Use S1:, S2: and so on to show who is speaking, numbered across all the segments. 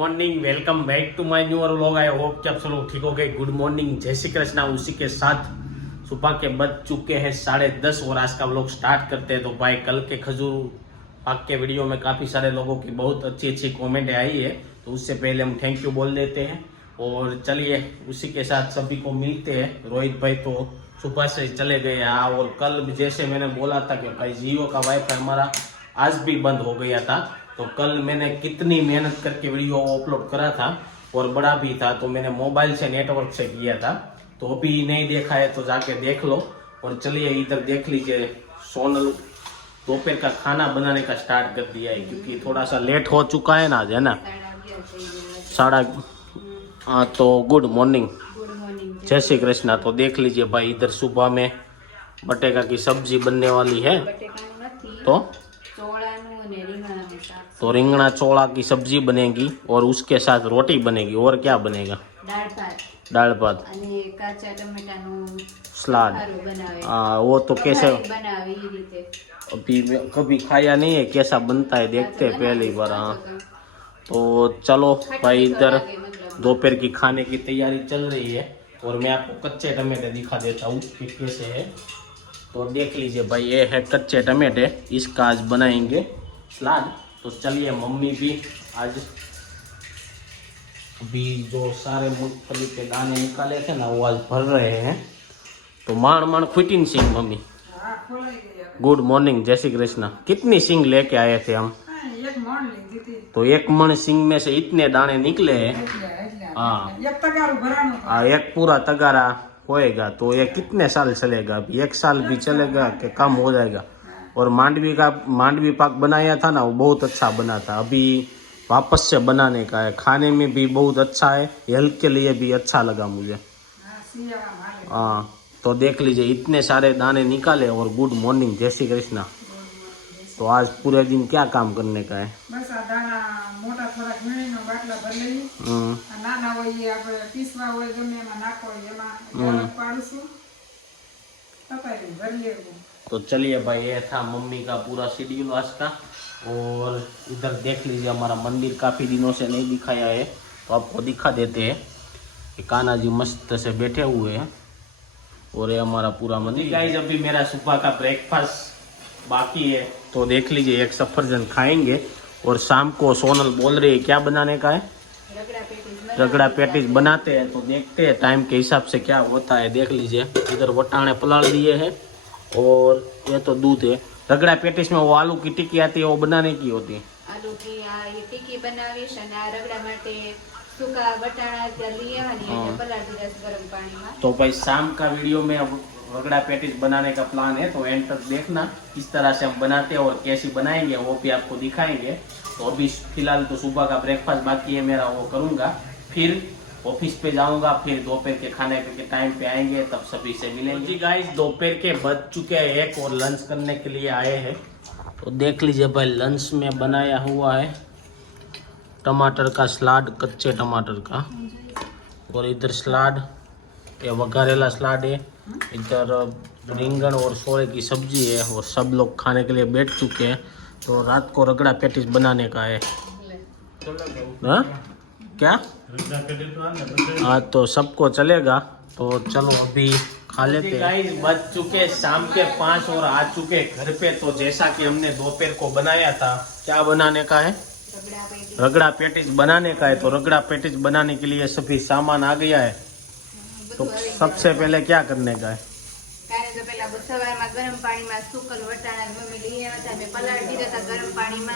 S1: Morning welcome back to my new vlog I hope कि आप सब लोग ठीक हो गए। गुड मॉर्निंग जय श्री कृष्णा, उसी के साथ सुबह के बज चुके हैं साढ़े दस और आज का व्लॉग स्टार्ट करते हैं। तो भाई, कल के खजूर पाक के वीडियो में काफ़ी सारे लोगों की बहुत अच्छी अच्छी कॉमेंट आई है। तो उससे पहले हम थैंक यू बोल देते हैं। और चलिए, उसी के साथ सभी को मिलते हैं। रोहित भाई तो सुबह से चले गए हाँ। और कल जैसे मैंने बोला था कि भाई, जियो का वाईफाई हमारा आज भी बंद हो गया था। तो कल मैंने कितनी मेहनत करके वीडियो अपलोड करा था और बड़ा भी था तो मैंने मोबाइल से नेटवर्क से किया था। तो अभी नहीं देखा है तो जाके देख लो और चलिए इधर देख लीजिए सोनल दोपहर का खाना बनाने का स्टार्ट कर दिया है क्योंकि थोड़ा सा लेट हो चुका है ना है ना? साढ़ा हाँ तो गुड मॉर्निंग जय श्री कृष्णा तो देख लीजिए भाई इधर सुबह में बटेका की सब्ज़ी बनने वाली है। तो? तो रिंगना चोड़ा की सब्ज़ी बनेगी और उसके साथ रोटी बनेगी और क्या बनेगा दाल भात सलाद हाँ वो तो कैसे अभी कभी खाया नहीं है कैसा बनता है देखते हैं पहली बार हाँ तो चलो भाई इधर दोपहर की खाने की तैयारी चल रही है और मैं आपको कच्चे टमाटे दिखा देता हूँ कि कैसे है तो देख लीजिए भाई ये है कच्चे टमाटे इसका आज बनाएँगे सलाद तो चलिए मम्मी भी आज भी जो सारे मूंगफली के दाने निकाले थे ना वो आज भर रहे हैं। तो मान मान fitting Singh mummy. Good morning जय श्री कृष्ण। कितनी सिंह लेके आए थे हम? तो एक मण सिंह में से इतने दाने निकले। है। हाँ।, हाँ एक पूरा तगारा होएगा तो ये कितने साल चलेगा? अभी एक साल भी चलेगा कि कम हो जाएगा? और मांडवी का मांडवी पाक बनाया था ना वो बहुत अच्छा बना था अभी वापस से बनाने का है खाने में भी बहुत अच्छा है हेल्थ के लिए भी अच्छा लगा मुझे
S2: હા શિયાળામાં હાલે.
S1: हाँ तो देख लीजिए इतने सारे दाने निकाले और गुड मॉर्निंग जय श्री कृष्णा तो आज पूरे दिन क्या काम करने का है
S2: બસ આ દાણા મોટા થોડાક વીણીનો બાટલા ભરી લઈએ
S1: हम्म,
S2: આ નાના હોય એ આપણે પીસવા હોય ગમે એમાં નાખો હોય એમાં ગરમ પાડશું તપાઈ ભરી લેવું
S1: तो चलिए भाई ये था मम्मी का पूरा शेड्यूल आज का। और इधर देख लीजिए हमारा मंदिर काफ़ी दिनों से नहीं दिखाया है तो आपको दिखा देते हैं कि कान्हा जी मस्त से बैठे हुए हैं। और ये हमारा पूरा मंदिर। गाइज़ अभी मेरा सुबह का ब्रेकफास्ट बाकी है। तो देख लीजिए एक सफरजन खाएँगे। और शाम को सोनल बोल रही है क्या बनाने का है? रगड़ा पेटीज बनाते हैं। तो देखते हैं टाइम के हिसाब से क्या होता है। देख लीजिए इधर वटाने पलाल दिए हैं। और ये तो दूध है रगड़ा पैटीस में वो आलू की टिक्की आती है वो बनाने की होती है
S3: આલુ की આ એ ટીકી બનાવીશ અને આ રગડા માટે સૂકા બટાણા ત્યાં લઈ આવવાની
S1: હા.
S3: અને પલાળી દઈશ ગરમ પાણીમાં
S1: तो भाई शाम का वीडियो में अब रगड़ा पैटीज बनाने का प्लान है तो एंड तक देखना किस तरह से हम बनाते हैं और कैसी बनाएंगे वो भी आपको दिखाएंगे तो अभी फिलहाल तो सुबह का ब्रेकफास्ट बाकी है मेरा वो करूँगा फिर ऑफ़िस पे जाऊँगा फिर दोपहर के खाने के टाइम पे आएँगे तब सभी से मिलेंगे। जी गाइस दोपहर के बज चुके हैं एक और लंच करने के लिए आए हैं। तो देख लीजिए भाई लंच में बनाया हुआ है टमाटर का सलाद कच्चे टमाटर का। और इधर सलाद ये वघारेला सलाद है। इधर रिंगन और सोरे की सब्ज़ी है और सब लोग खाने के लिए बैठ चुके हैं। तो रात को रगड़ा पेटिस बनाने का है। हाँ? क्या? हाँ तो सबको चलेगा तो चलो अभी खा लेते हैं बज चुके शाम के पाँच और आ चुके घर पे तो जैसा कि हमने दोपहर को बनाया था क्या बनाने का है
S3: રગડા પેટીસ
S1: रगड़ा पेटिस बनाने का है तो रगड़ा पेटिस बनाने के लिए सभी सामान आ गया है तो
S3: બધું આવી
S1: सबसे पहले क्या करने का है
S3: કાલે તો પેલા સવારમાં ગરમ પાણીમાં સુકલ વટાણા મમ્મી લઈ આવ્યા હતા મેં પલાળી દીધા હતા ગરમ પાણીમાં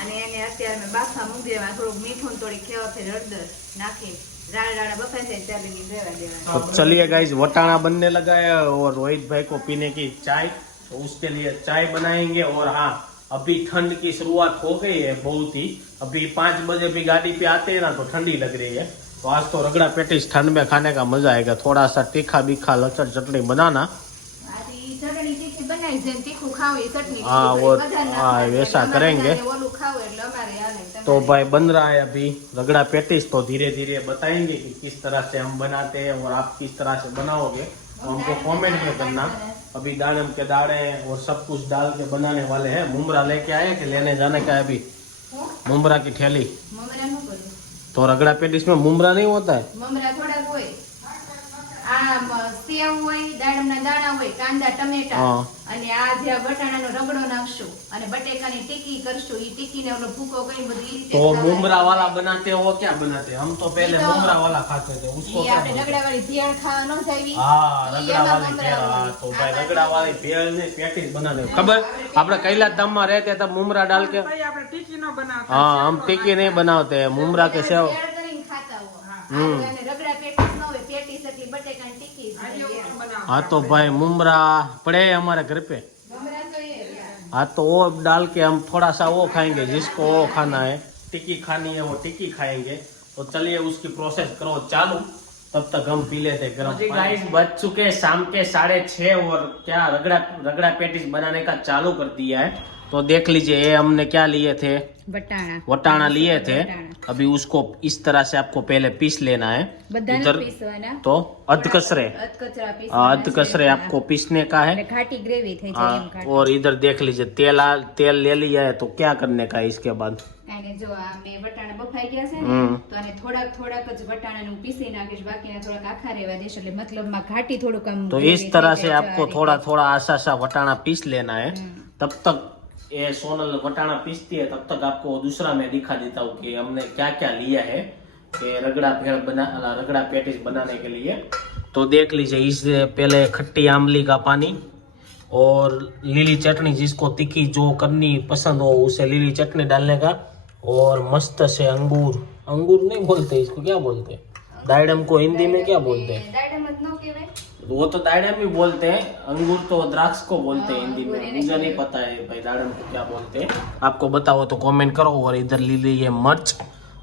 S3: અને એને અત્યારે મેં બાફા મૂકી દેવા થોડુંક મીઠું ને થોડી ખેવા ફેર હળદર નાખી રાડા રાડા બફાઈ જાય ત્યારે લગી રહેવા દેવાના
S1: तो चलिए गाइज वटाना बनने लगा है और रोहित भाई को पीने की चाय तो उसके लिए चाय बनाएंगे और हाँ अभी ठंड की शुरुआत हो गई है बहुत ही अभी पाँच बजे भी गाड़ी पे आते हैं ना तो ठंडी लग रही है तो आज तो रगड़ा पेटिस ठंड में खाने का मजा आएगा थोड़ा सा तीखा बीखा लचड़ चटनी बनाना
S3: આજે ઈ ચટણી તીખી બનાવી છે ને તીખું ખાવું એ ચટણી
S1: હા,
S3: તીખી
S1: वो-
S3: વધારે
S1: हाँ,
S3: નાખવાની.
S1: वैसा
S3: એટલે અમારે
S1: करेंगे।
S3: બધાને ઓલું ખાવું એટલે અમારે હાલે. તમારે
S1: तो भाई बन रहा है अभी रगड़ा पेटिस तो धीरे धीरे बताएंगे कि किस तरह से हम बनाते हैं और आप किस तरह से बनाओगे तो हमको कमेंट में करना अभी दानम के दाने और सब कुछ डाल के बनाने वाले हैं मुमरा लेके आए कि लेने जाने का है अभी
S3: હું
S1: मुमरा की ठेली
S3: મમરાનું
S1: तो रगड़ा पेटिस में मुमरा नहीं होता है
S3: મમરા થોડાક હોય આ સેવ હોય દાડમના દાણા હોય કાંદા ટમેટા અને આ જે વટાણાનો રગડો નાખશું અને બટેકાની ટીકી કરશું ઈ ભૂકો કરી બધી મુમરા
S1: વાળા બનાતે હો ક્યાં બનાતે ખબર? આપડે કૈલાસ ધામમાં રહેતે તો મુમરા ડાલ કે
S2: હા આમ ટીકી નહીં બનાવતે
S1: મુમરા કે
S3: સેવ. કરીને રગડા
S2: પેટી
S1: हाँ। तो भाई मुमरा पड़े हमारे घर पे। हाँ। तो वो डाल के हम थोड़ा सा वो खाएँगे जिसको वो खाना है टिक्की खानी है वो टिक्की खाएँगे। तो चलिए उसकी प्रोसेस करो चालू। तब तक हम पी लेते गर्म गाइस बज चुके शाम के साढ़े छः और क्या रगड़ा रगड़ा पेटिस बनाने का चालू कर दिया है। तो देख लीजिए ये हमने क्या लिए थे?
S3: વટાણા
S1: वटाना लिए थे
S3: वटाना।
S1: अभी उसको इस तरह से आपको पहले पीस लेना है
S3: બધાને
S1: इधर
S3: પીસવાના
S1: तो अधकसरे
S3: અધકચરા
S1: हाँ,
S3: પીસવાના
S1: अधकसरे
S3: છે.
S1: आपको पीसने का है
S3: એટલે ઘાટી ગ્રેવી થઈ જાય એમ
S1: हाँ,
S3: ઘાટી.
S1: और इधर देख लीजिए तेल आ- तेल ले लिया है तो क्या करने का है इसके बाद
S3: અને જો આ મેં વટાણા બફાઈ ગયા છે ને
S1: હમ.
S3: તો આને થોડાક થોડાક જ વટાણાનું પીસી નાખીશ બાકીના થોડાક આખા રહેવા દઈશ એટલે મતલબમાં ઘાટી થોડુંક આમ
S1: तो
S3: gravy
S1: इस
S3: થઈ
S1: तरह
S3: જાય
S1: से
S3: જો આ
S1: आपको
S3: રીતે.
S1: थोड़ा थोड़ा आशा सा वटाना पीस लेना है
S3: हम्म।
S1: तब तक ये सोनल वटाना पीसती है तब तक आपको दूसरा मैं दिखा देता हूँ कि हमने क्या क्या लिया है ये रगड़ा भेड़ बना रगड़ा पेटिस बनाने के लिए तो देख लीजिए इससे पहले खट्टी आमली का पानी और लीली चटनी जिसको तीखी जो करनी पसंद हो उसे लीली चटनी डालने का और मस्त से अंगूर अंगूर नहीं बोलते इसको क्या बोलते हैं दाइडम को हिंदी में क्या बोलते हैं
S3: દાડમ જ ન કહેવાય
S1: वो तो दाड़म ही बोलते हैं अंगूर तो द्राक्ष को बोलते हैं
S3: हाँ,
S1: हिंदी
S3: अंगूर
S1: में
S3: ही
S1: मुझे नहीं पता है भाई दाड़म को क्या बोलते हैं आपको बताओ तो कमेंट करो और इधर ली ली है मिर्च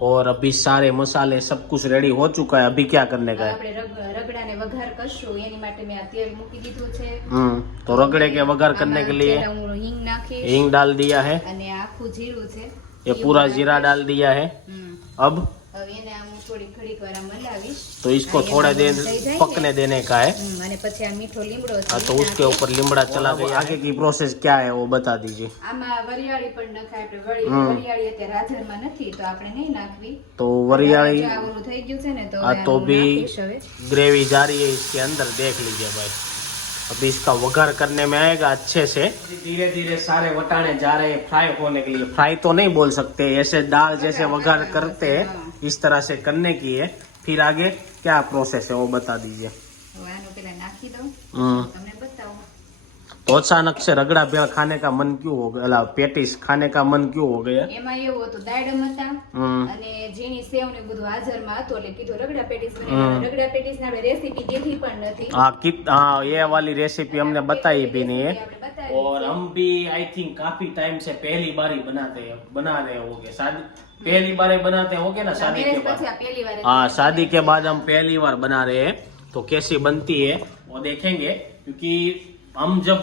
S1: और अभी सारे मसाले सब कुछ रेडी हो चुका है अभी क्या करने का है
S3: આપણે રગ- રગડાને વઘાર કરશું એની માટે મેં આ તેલ મૂકી દીધું છે
S1: हम्म तो रगड़े के वघार करने के
S3: આમાં
S1: लिए
S3: પહેલા હું હિંગ નાખીશ
S1: हींग डाल दिया है
S3: અને આ આખું જીરું છે
S1: ये पूरा जीरा डाल दिया है
S3: હમ.
S1: अब
S3: હવે એને આમ હું થોડી ઘડીક વાર આમ હલાવીશ
S1: तो इसको
S3: हाँ, ये
S1: थोड़ा
S3: नरम
S1: देर
S3: થઈ જાય ને.
S1: पकने देने का है
S3: હમ, અને પછી આ મીઠો લીમડો છે
S1: हाँ, तो
S3: એ
S1: उसके
S3: નાખીશ.
S1: ऊपर लिमड़ा चला गया आगे की प्रोसेस क्या है वो बता दीजिए
S3: આમાં વરિયાળી પણ નખાય આપણે વળી-
S1: હમ.
S3: વરિયાળી અત્યારે હાજરમાં નથી તો આપણે નહીં નાખવી
S1: तो वरियाली
S3: જો આ ઓલું થઈ ગયું છે ને તો
S1: हाँ
S3: હવે
S1: तो
S3: આનું
S1: भी
S3: નાખીશ હવે.
S1: ग्रेवी जा रही है इसके अंदर देख लीजिए भाई अभी इसका वघार करने में आएगा अच्छे से धीरे धीरे सारे वटाने जा रहे हैं फ्राई होने के लिए फ्राई तो नहीं बोल सकते ऐसे दाल जैसे वघार करते हैं इस तरह से करने की है। फिर आगे क्या प्रोसेस है वो बता दीजिए। तो अचानक से रगड़ा भेड़ खाने का मन क्यों हो गया अला, पेटिस खाने का मन क्यों हो गया
S3: એમાં એવું હતું દાડમ હતા
S1: हम्म
S3: અને ઝીણી સેવ ને બધું હાજરમાં હતું એટલે કીધું રગડા પેટીસ
S1: હમ.
S3: બનાવવાના. રગડા પેટીસ આપણે રેસીપી દીધી પણ નથી
S1: हाँ कित हाँ ये वाली रेसिपी हमने बताई भी नहीं है
S3: આપણે બતાવી
S1: और हम भी आई थिंक काफी टाइम से पहली बार ही बनाते हैं बना रहे होंगे शादी पहली बार ही बनाते होंगे ना शादी के
S3: મેરેજ
S1: बाद
S3: પછી આ પહેલી વાર
S1: हाँ शादी के बाद हम पहली बार बना रहे हैं तो कैसी बनती है वो देखेंगे क्योंकि हम जब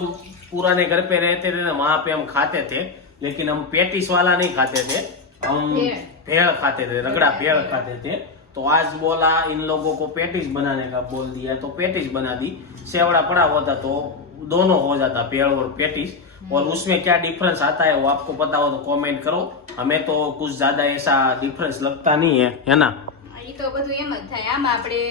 S1: पुराने घर पे रहते थे ना वहाँ पे हम खाते थे लेकिन हम पेटिस वाला नहीं खाते थे हम
S3: भेड़।
S1: भेड़ खाते थे रगड़ा भेड़ खाते थे तो आज बोला इन लोगों को पेटिस बनाने का बोल दिया तो पेटिस बना दी सेवड़ा पड़ा होता तो दोनों हो जाता पेड़ और पेटिस और उसमें क्या डिफरेंस आता है वो आपको पता हो तो कमेंट करो हमें तो कुछ ज्यादा ऐसा डिफरेंस लगता नहीं है है ना
S3: ઈ તો બધું એમ જ થાય આમાં આપણે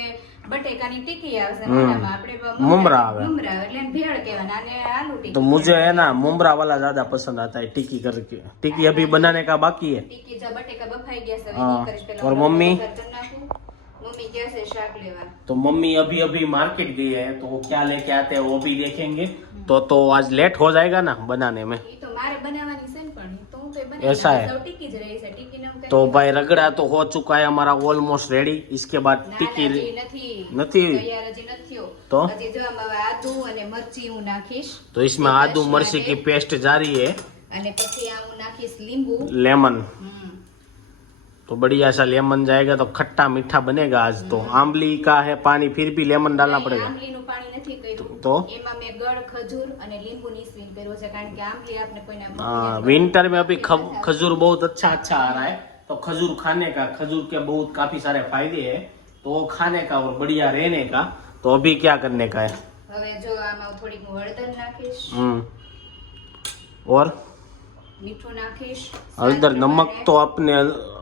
S3: બટેકાની ટીકી આવશે
S1: હમ.
S3: આમાં આપણે
S1: મમરા આવે.
S3: મમરા એટલે એને ભેળ કહેવાના અને આલુ ટીકી
S1: तो मुझे है ना मुमरा वाला ज्यादा पसंद आता है टिक्की करके टिक्की अभी बनाने का बाकी है
S3: ટીકી જો બટેકા બફાઈ ગયા છે હવે
S1: હા.
S3: ઈ કરીશ પેલા
S1: और
S3: હું
S1: मम्मी?
S3: વઘાર કરી નાખું. મમ્મી ગયા છે શાક લેવા
S1: तो मम्मी अभी अभी मार्केट गई है तो वो क्या लेके आते हैं वो भी देखेंगे तो तो आज लेट हो जाएगा ना बनाने में
S3: ઈ તો મારે બનાવવાની છે ને પણ ઈ તો હું તો
S1: ऐसा है?
S3: બનાવી ટીકી જ રહી છે ટીકી ને હું કઈ-
S1: तो भाई रगड़ा तो हो चुका है हमारा ऑलमोस्ट रेडी इसके बाद
S3: ના, ના,
S1: टिक्की
S3: હજી નથી
S1: નથી?
S3: તૈયાર હજી નથી થયો
S1: તો?
S3: હજી જો આમાં હવે આદુ અને મરચી હું નાખીશ
S1: तो इसमें आदू
S3: फ्रेश
S1: मिर्ची की
S3: માટે.
S1: पेस्ट जारी है
S3: અને પછી આ હું નાખીશ લીંબુ
S1: लेमन
S3: હમ.
S1: तो बढ़िया सा लेमन जाएगा तो खट्टा मीठा बनेगा आज तो आमली का है पानी फिर भी लेमन डालना
S3: અહીં
S1: पड़ेगा
S3: આંબલીનું પાણી નથી કર્યું
S1: તો?
S3: એમાં મેં ગળ ખજૂર અને લીંબુ મિશ્રણ કર્યું છે કારણ કે આંબલી આપણે કોઈના
S1: हाँ विंटर में अभी खब- खजूर बहुत अच्छा अच्छा आ रहा है तो खजूर खाने का खजूर के बहुत काफी सारे फायदे हैं तो वो खाने का और बढ़िया रहने का तो अभी क्या करने का है
S3: હવે જો આમાં થોડીક હું હળદર નાખીશ
S1: हम्म और
S3: મીઠું નાખીશ
S1: हल्दर
S3: સ્વાદ
S1: नमक
S3: પ્રમાણે.
S1: तो अपने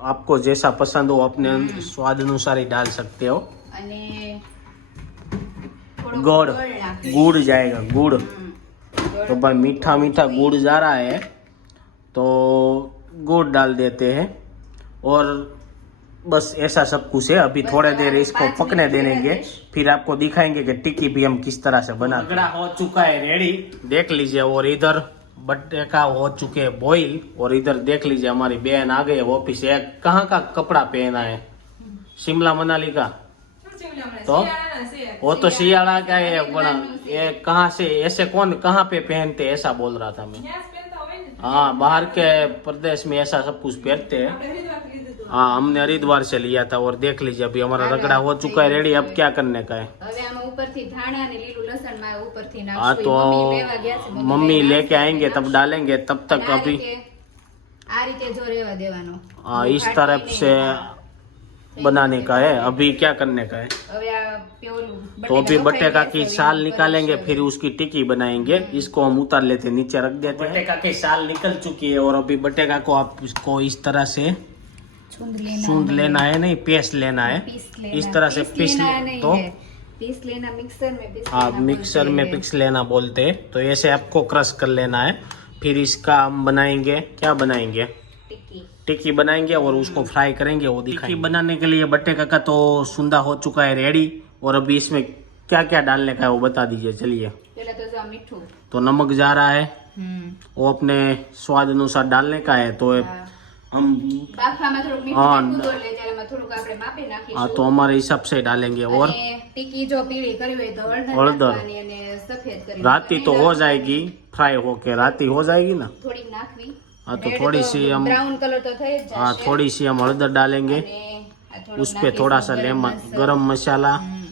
S1: आपको जैसा पसंद हो अपने स्वाद अनुसार ही डाल सकते हो
S3: અને થોડુંક
S1: गुड़
S3: ગોળ નાખીશ
S1: गुड़ जाएगा गुड़
S3: હમ. ગોળ
S1: तो भाई मीठा मीठा गुड़ जा रहा है तो गुड़ डाल देते हैं और बस ऐसा सब कुछ है। अभी थोड़े देर इसको पकने
S3: देने
S1: फिर आपको दिखाएँगे कि टिक्की भी हम किस तरह से बना रगड़ा हो। चुका है रेडी देख लीजिए और इधर बटेका हो चुके है बॉइल और इधर देख लीजिए हमारी बहन आ गई है ऑफ़िस एक कहाँ का कपड़ा पहना है? शिमला मनाली का?
S2: तो?
S1: वो तो सियाड़ा का है बड़ा। ये कहा से ऐसे कौन कहाँ पे पहनते ऐसा बोल रहा था मैं। हाँ बाहर के प्रदेश में ऐसा सब कुछ पहनते है। हाँ हमने हरिद्वार से लिया था और देख लीजिए अभी हमारा रगड़ा हो चुका है रेडी अब क्या करने का है? हाँ तो मम्मी लेके आएँगे तब डालेंगे तब तक अभी हाँ इस तरफ़ से बनाने का है अभी क्या करने का है तो अभी बटेका की साल निकालेंगे फिर उसकी टिकी बनाएँगे इसको हम उतार लेते नीचे रख देते बट्टे का की साल निकल चुकी है और अभी बटेका को आप इसको इस तरह से सूंद लेना है। नहीं पेस्ट लेना है। इस तरह से पीस तो?
S3: पीस लेना मिक्सर में पीस
S1: हाँ मिक्सर में पीस लेना बोलते हैं। तो ऐसे आपको क्रश कर लेना है। फिर इसका हम बनाएँगे। क्या बनाएँगे?
S3: टिक्की।
S1: बनाएँगे और उसको फ्राई करेंगे वो टिक्की बनाने के लिए बट्टे का तो सुंदा हो चुका है रेडी और अभी इसमें क्या क्या डालने का है वो बता दीजिए चलिए। तो नमक जा रहा है। वो अपने स्वाद अनुसार डालने का है तो
S3: હા.
S1: हम
S3: બાફામાં થોડુંક મીઠું
S1: હા,
S3: નાખવું તો એટલે ત્યારે એમાં થોડુંક આપણે માપી
S1: हाँ
S3: નાખીશું
S1: तो हमारे हिसाब से डालेंगे और
S3: અને ટીકી જો પીળી કરવી હોય તો હળદર
S1: હળદર.
S3: નાખવાની અને સફેદ કરી
S1: राती तो हो जाएगी फ्राई होके राती हो जाएगी ना
S3: થોડીક નાખવી
S1: हाँ तो
S3: Red
S1: थोड़ी सी हम
S3: બ્રાઉન કલર તો થઈ જ
S1: हाँ
S3: જશે
S1: थोड़ी सी हम हळदर डालेंगे
S3: અને આ થોડુંક
S1: उस पे थोड़ा सा
S3: નાખીશું
S1: लेमन
S3: મસાલો.
S1: गरम मसाला
S3: હમ.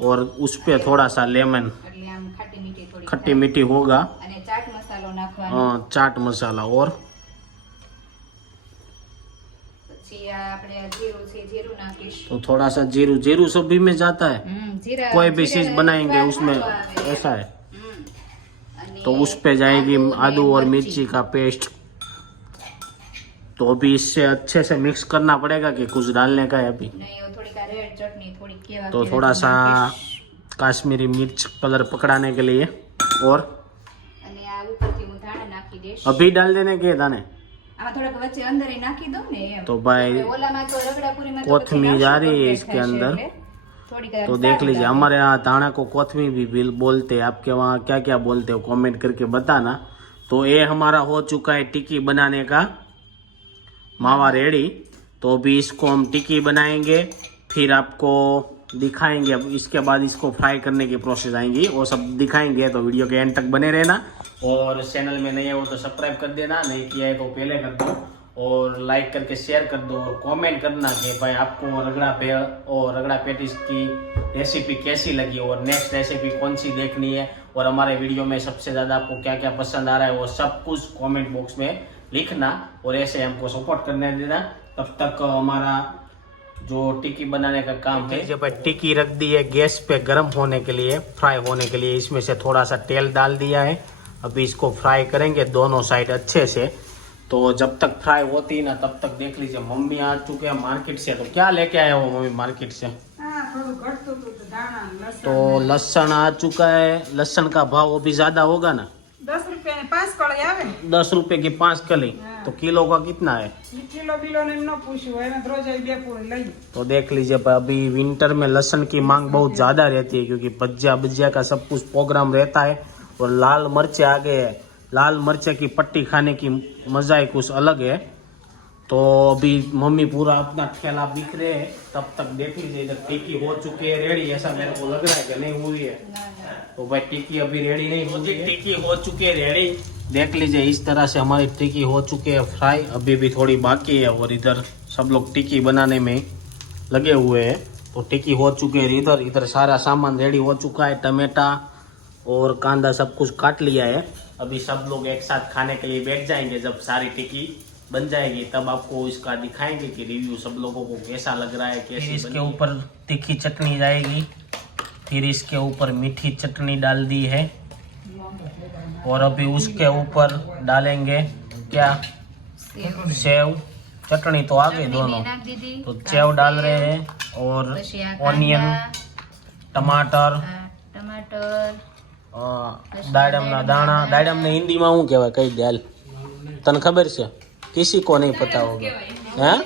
S1: और उस पे थोड़ा सा लेमन
S3: એટલે આમ ખાટી મીઠી થોડી
S1: खट्टी मीठी होगा
S3: અને ચાટ મસાલો નાખવાનો
S1: हाँ, चाट मसाला और
S3: પછી આ આપણે આ જીરું છે જીરું નાખીશ
S1: तो थोड़ा सा जीरू जीरू सभी में जाता है
S3: હમ, જીરા
S1: कोई भी
S3: જીરા
S1: चीज बनाएंगे
S3: સ્વાદ
S1: उसमें
S3: સારો આવે.
S1: ऐसा है
S3: હમ. અને
S1: तो उस पे जाएगी
S3: આદુ ને
S1: आदू और
S3: મરચી.
S1: मिर्ची का पेस्ट तो अभी इससे अच्छे से मिक्स करना पड़ेगा कि कुछ डालने का है अभी
S3: નહીં હવે થોડીક આ રેડ ચટણી થોડીક કેવા
S1: तो
S3: કેવા
S1: थोड़ा सा
S3: નાખીશ.
S1: काश्मीरी मिर्च कलर पकड़ाने के लिए और
S3: અને આ ઉપરથી હું ધાણા નાખી દઈશ
S1: अभी डाल देने के दाने
S3: थोड़ा अंदर ही नाखी दो ने
S1: तो भाई
S3: कोथमी
S1: जा रही है इसके अंदर तो देख लीजिए हमारे यहाँ थाना को कोथमी भी बिल बोलते हैं आपके वहाँ क्या क्या बोलते हो कमेंट करके बताना तो ये हमारा हो चुका है टिक्की बनाने का मावा रेडी तो अभी इसको हम टिक्की बनाएँगे फिर आपको दिखाएँगे। अब इसके बाद इसको फ्राई करने की प्रोसेस आएँगी। वो सब दिखाएँगे तो वीडियो के एंड तक बने रहना। और चैनल में नहीं हो तो सब्सक्राइब कर देना नहीं किया है तो पहले कर दो। और लाइक करके शेयर कर दो और कमेंट करना कि भाई आपको रगड़ा पे और रगड़ा पेटिस की रेसिपी कैसी लगी और नेक्स्ट रेसिपी कौन सी देखनी है। और हमारे वीडियो में सबसे ज़्यादा आपको क्या क्या पसंद आ रहा है वो सब कुछ कमेंट बॉक्स में लिखना और ऐसे हमको सपोर्ट करने देना। तब तक हमारा जो टिक्की बनाने का काम है जब टिक्की रख दी है गैस पे गर्म होने के लिए फ्राई होने के लिए इसमें से थोड़ा सा तेल डाल दिया है। अभी इसको फ्राई करेंगे दोनों साइड अच्छे से। तो जब तक फ्राई होती ना तब तक देख लीजिए मम्मी आ चुके हैं मार्केट से। तो क्या लेके आए वो मम्मी मार्केट से?
S2: तो लहसन।
S1: तो आ चुका है। लहसन का भाव वो भी ज़्यादा होगा ना?
S2: रुपए
S1: दस रुपए की पाँच कली। तो किलो का कितना है?
S2: किलो बिलो
S1: तो देख लीजिए अभी विंटर में लसन की मांग बहुत ज़्यादा रहती है क्योंकि भजिया भजिया का सब कुछ प्रोग्राम रहता है और लाल मिर्च आगे है। लाल मिर्चे की पट्टी खाने की मज़ा ही कुछ अलग है। तो अभी मम्मी पूरा अपना ठेला बिक रहे हैं तब तक देख लीजिए इधर टिक्की हो चुकी है रेडी ऐसा मेरे को लग रहा है कि नहीं हुई है। तो भाई टिक्की अभी रेडी नहीं हुई है। टिक्की हो चुकी है रेडी देख लीजिए इस तरह से हमारी टिक्की हो चुकी है फ्राई अभी भी थोड़ी बाकी है और इधर सब लोग टिक्की बनाने में लगे हुए हैं। तो टिक्की हो चुकी है इधर। इधर सारा सामान रेडी हो चुका है टमाटा और कांदा सब कुछ काट लिया है। अभी सब लोग एक साथ खाने के लिए बैठ जाएँगे। जब सारी टिक्की बन जाएगी तब आपको इसका दिखाएँगे कि रिव्यू सब लोगों को कैसा लग रहा है कैसे इसके ऊपर तीखी चटनी जाएगी। फिर इसके ऊपर मीठी चटनी डाल दी है और अभी उसके ऊपर डालेंगे क्या
S3: सेव
S1: सेव चटनी तो आ गई
S3: चटनी
S1: दोनों
S3: भी नाख दीदी
S1: तो सेव डाल रहे हैं और
S3: પછી આ
S1: ઓનિયન
S3: કાંદા,
S1: ટમાટર
S3: આ ટમાટર
S1: અ, દાડમના દાણા દાડમને હિન્દીમાં શું કહેવાય કઈ દે હાલ તને ખબર છે કિસી को नहीं पता होगा हैं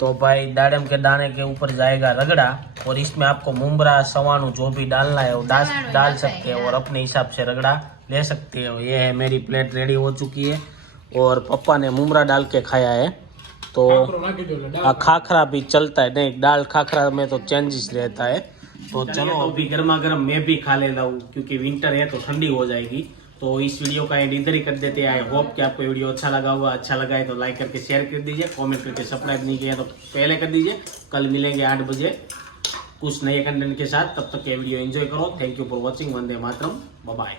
S1: तो भाई दाडम के दाने के ऊपर जाएगा रगड़ा और इसमें आपको मुमरा सवानू जो भी डालना है वो डाल डाल सकते
S3: हैं
S1: और अपने हिसाब से रगड़ा ले सकते हो। ये है मेरी प्लेट रेडी हो चुकी है और पापा ने मुमरा डाल के खाया है। तो खाखरा भी चलता है। नहीं दाल खाखरा में तो चेंजेस रहता है। तो चलो अभी गर्मा गर्म मैं भी खा लेता हूँ क्योंकि विंटर है तो ठंडी हो जाएगी। तो इस वीडियो का एंड इधर ही कर देते हैं। आई होप कि आपको वीडियो अच्छा लगा हुआ अच्छा लगा है तो लाइक करके शेयर कर दीजिए। कमेंट करके सब्सक्राइब नहीं किया तो पहले कर दीजिए। कल मिलेंगे आठ बजे कुछ नए कंटेंट के साथ। तब तक ये वीडियो एंजॉय करो। Thank you for watching Vande Mataram. Bye